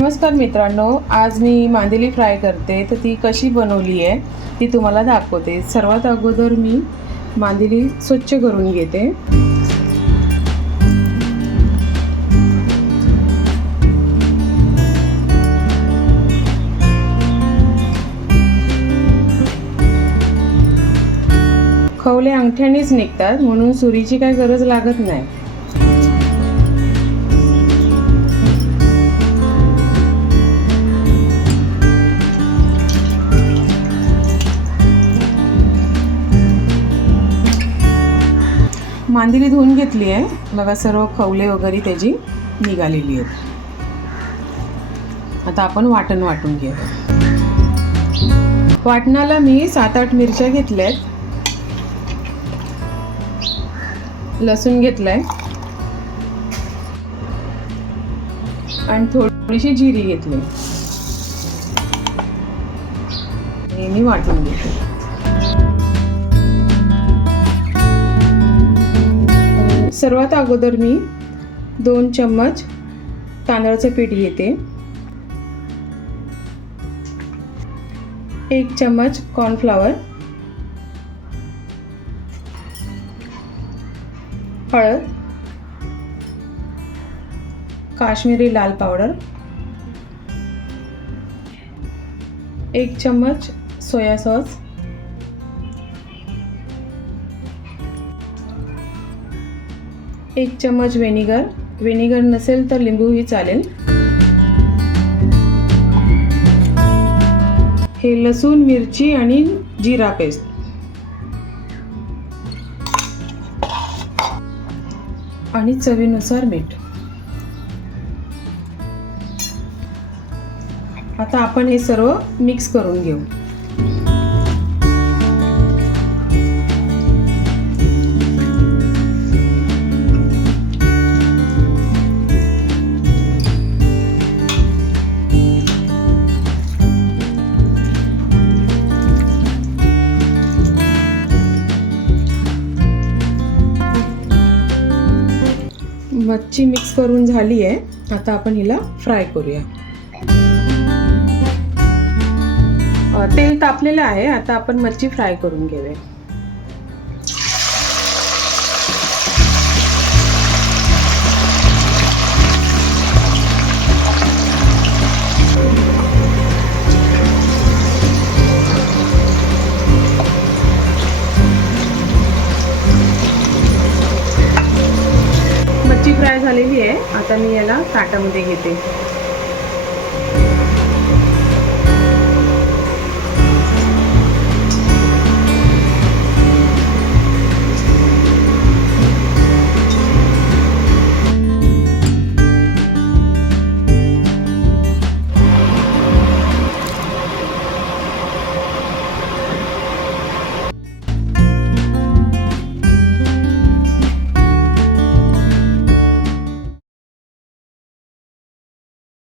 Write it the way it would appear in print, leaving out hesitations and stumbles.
नमस्कार मित्रांनो, आज मी मांदेली फ्राय करते. तर ती कशी बनवली आहे ती तुम्हाला दाखवते. सर्वात अगोदर मी मांदेली स्वच्छ करून घेते. खवले अंगठ्यानेच निघतात म्हणून सुरीची काही गरज लागत नाही. मांदेली धुवून घेतली आहे. बघा, सर्व खवले वगैरे त्याची निघालेली आहेत. आता आपण वाटण वाटून घेऊ. वाटणाला मी 7-8 मिरच्या घेतल्यात, लसूण घेतलाय आणि थोडीशी जिरी घेतली. हे मी वाटून घेते. सर्वात अगोदर मी 2 चम्मच तांदळाचं पीठ घेते, 1 चम्मच कॉर्नफ्लॉवर, हळद, काश्मीरी लाल पावडर, 1 चम्मच सोया सॉस, 1 चम्मच व्हिनेगर नसेल तर लिंबूही चालेल. हे लसूण, मिरची आणि जिरा पेस्ट, आणि चवीनुसार मीठ. आता आपण हे सर्व मिक्स करून घेऊ. मच्छी मिक्स करून झाली आहे. आता आपण हिला फ्राय करूया. तेल तापलेलं आहे. आता आपण मच्छी फ्राय करून घेऊया. मच्छी फ्राय झालेली आहे. आता मी याला ताटामध्ये घेते.